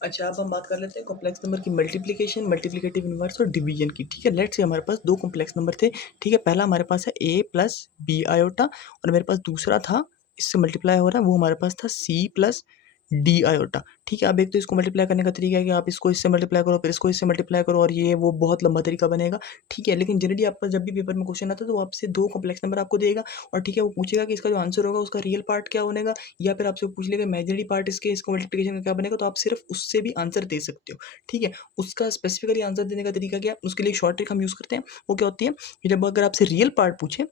अच्छा, अब हम बात कर लेते हैं कॉम्प्लेक्स नंबर की मल्टीप्लिकेशन, मल्टीप्लिकेटिव इनवर्स और डिवीजन की। ठीक है, लेट्स से हमारे पास दो कॉम्प्लेक्स नंबर थे। ठीक है, पहला हमारे पास है a प्लस बी आयोटा और मेरे पास दूसरा था, इससे मल्टीप्लाई हो रहा है, वो हमारे पास था c प्लस डी आयोटा। ठीक है, अब एक तो इसको मल्टीप्लाई करने का तरीका है कि आप इसको इससे मल्टीप्लाई करो, फिर इसको इससे मल्टीप्लाई करो और ये वो बहुत लंबा तरीका बनेगा। ठीक है, लेकिन जनरली आपका जब भी पेपर में क्वेश्चन आता है तो वो आपसे दो कॉम्प्लेक्स नंबर आपको देगा और ठीक है, वो पूछेगा कि इसका जो आंसर होगा उसका रियल पार्ट क्या बनेगा, या फिर आपसे पूछ लेगा इमेजिनरी पार्ट इसको मल्टीप्लिकेशन का क्या बनेगा, तो आप सिर्फ उससे भी आंसर दे सकते हो। ठीक है, उसका स्पेसिफिकली आंसर देने का तरीका क्या है, उसके लिए शॉर्ट ट्रिक हम यूज़ करते हैं। वो क्या होती है कि जब अगर आपसे रियल पार्ट पूछे,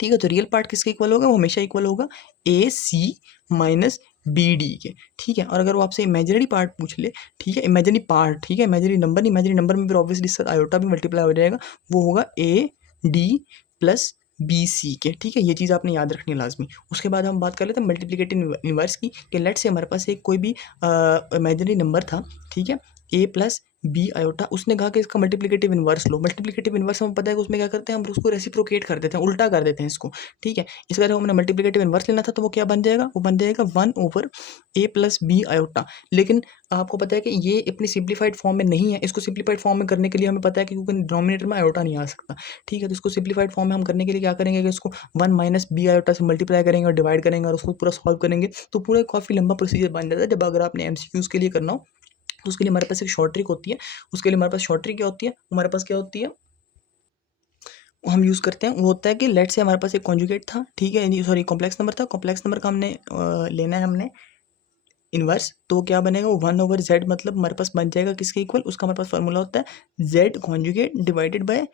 ठीक है, तो रियल पार्ट किसके इक्वल होगा, वो हमेशा इक्वल होगा ए सी माइनस बी डी के। ठीक है, और अगर वो आपसे इमेजिनरी पार्ट पूछ ले, ठीक है, इमेजिनरी पार्ट, ठीक है, इमेजिनरी नंबर नहीं, इमेजिनरी नंबर में फिर ऑब्वियसली इसका आयोटा भी मल्टीप्लाई हो जाएगा, वो होगा A D plus B C के। ठीक है, ये चीज़ आपने याद रखनी है लाजमी। उसके बाद हम बात कर लेते हैं मल्टीप्लिकेटिव इनवर्स की, कि लेट से हमारे पास एक कोई भी इमेजिनरी नंबर था, ठीक है, ए प्लस बी आयोटा, उसने कहा कि इसका मल्टीप्लिकेटिव इनवर्स लो। मल्टीप्लिकेटिव इनवर्स हमें पता है कि उसमें क्या करते हैं, हम उसको रेसिप्रोकेट कर देते हैं, उल्टा कर देते हैं इसको। ठीक है, इसका जब हमने मल्टीप्लिकेटिव इनवर्स लेना था तो वो क्या बन जाएगा, वो बन जाएगा 1 ए प्लस बी आयोटा। लेकिन आपको पता है कि ये अपनी सिंप्लीफाइड फॉर्म में नहीं है, इसको सिंप्लीफाइड फॉर्म में करने के लिए हमें पता है कि क्योंकि डिनोमिनेटर में आयोटा नहीं आ सकता। ठीक है, तो इसको सिंप्लीफाइड फॉर्म में हम करने के लिए क्या करेंगे कि इसको 1 माइनस बी आयोटा से मल्टीप्लाई करेंगे और डिवाइड करेंगे और उसको पूरा सॉल्व करेंगे, तो पूरा काफ़ी लंबा प्रोसीजर बन जाता है। जब अगर आपने एमसीक्यूज़ के लिए करना हो तो उसके लिए हमारे पास एक शॉर्ट ट्रिक होती है। उसके लिए हमारे पास शॉर्ट ट्रिक क्या होती है, हमारे पास क्या होती है, वो हम यूज़ करते हैं। वो होता है कि लेट से हमारे पास एक कॉन्जुगेट था, ठीक है, यानी सॉरी कॉम्प्लेक्स नंबर था, कॉम्प्लेक्स नंबर का हमने लेना है हमने इनवर्स, तो क्या बनेगा, वो 1/z, मतलब हमारे पास बन जाएगा किसके इक्वल, उसका हमारे पास फॉर्मूला होता है z conjugate divided by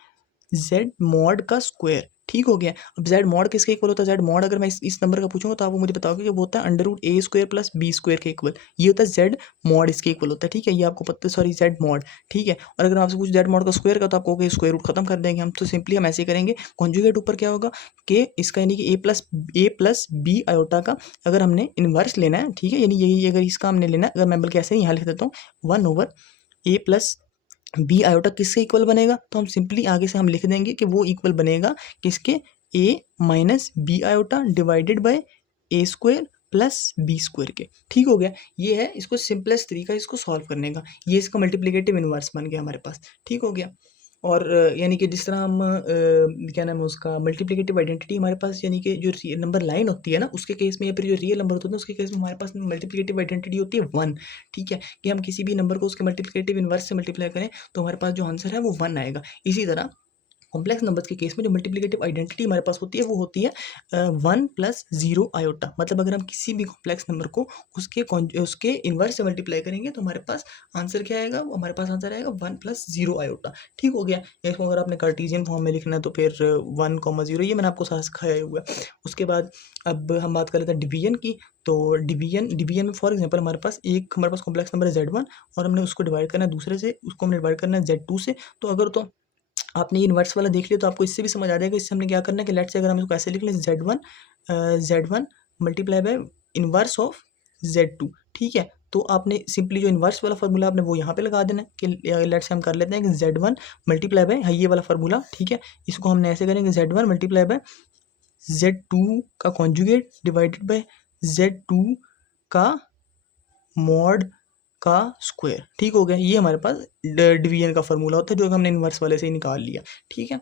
Z mod का स्क्वायर। ठीक हो गया। अब जेड मॉड किसके इक्वल होता है, जेड मॉड अगर मैं इस नंबर का पूछूंगा तो आप वो मुझे बताओगे कि वो होता है अंडर रूट ए स्क्वायर प्लस बी स्क्वायर के इक्वल। ये होता है जेड मॉड, इसके इक्वल होता है। ठीक है, ये आपको पता है, सॉरी जेड मॉड। ठीक है, और अगर आपसे पूछ जेड मॉड का स्क्वायर का तो आपको स्क्वायर रूट खत्म कर देंगे हम, तो सिंपली हम ऐसे ही करेंगे। कॉन्जुगेट ऊपर क्या होगा कि इसका यानी कि ए प्लस बी आयोटा का अगर हमने इनवर्स लेना है, ठीक है, यानी यही अगर इसका हमने लेना है, अगर मैं बल्कि ऐसे ही यहाँ लिख देता हूँ 1/a प्लस बी आयोटा किसके इक्वल बनेगा, तो हम सिंपली आगे से हम लिख देंगे कि वो इक्वल बनेगा किसके, A minus B iota divided by A square plus B square के। ठीक हो गया, ये है इसको सिंपलेस्ट तरीका इसको सॉल्व करने का, ये इसका मल्टीप्लिकेटिव इनवर्स बन गया हमारे पास। ठीक हो गया, और यानी कि जिस तरह हम क्या नाम है उसका मल्टीप्लिकेटिव आइडेंटिटी हमारे पास, यानी कि जो नंबर लाइन होती है ना उसके केस में, या फिर जो रियल नंबर होते हैं उसके केस में हमारे पास मल्टीप्लिकेटिव आइडेंटिटी होती है 1। ठीक है, कि हम किसी भी नंबर को उसके मल्टीप्लिकेटिव इनवर्स से मल्टीप्लाई करें तो हमारे पास जो आंसर है वो 1 आएगा। इसी तरह कॉम्प्लेक्स नंबर्स के केस में जो मल्टीप्लिकेटिव आइडेंटिटी हमारे पास होती है वो होती है 1 + 0 आयोटा। मतलब अगर हम किसी भी कॉम्प्लेक्स नंबर को उसके इनवर्स से मल्टीप्लाई करेंगे तो हमारे पास आंसर क्या आएगा, वो हमारे पास आंसर आएगा 1 + 0 आयोटा। ठीक हो गया, इसको अगर आपने कार्टेशियन फॉर्म में लिखना है तो फिर 1, 0, ये मैंने आपको सारा सिखाया हुआ है। उसके बाद अब हम बात कर लेते हैं डिवीजन की। तो डिवीजन में फॉर एग्जांपल हमारे पास कॉम्प्लेक्स नंबर है Z1 और हमने उसको डिवाइड करना है दूसरे से, उसको हमने डिवाइड करना है Z2 से। तो अगर तो आपने ये इनवर्स वाला देख लिया तो आपको इससे भी समझ आ जाएगा। इससे हमने क्या करना है कि लेट्स से अगर हम इसको ऐसे लिख लें Z1 multiply by inverse of Z2। ठीक है, तो आपने सिंपली जो इनवर्स वाला फार्मूला आपने वो यहाँ पे लगा देना है कि लेट्स से हम कर लेते हैं कि Z1 मल्टीप्लाई बाय ये वाला फार्मूला। ठीक है, इसको हमने ऐसे करेंगे Z1 मल्टीप्लाई बाय Z2 का कॉन्जुगेट डिवाइडेड बाय Z2 का मॉड का स्क्वायर। ठीक हो गया, ये हमारे पास डिवीजन का फार्मूला होता है जो हमने इनवर्स वाले से ही निकाल लिया। ठीक है।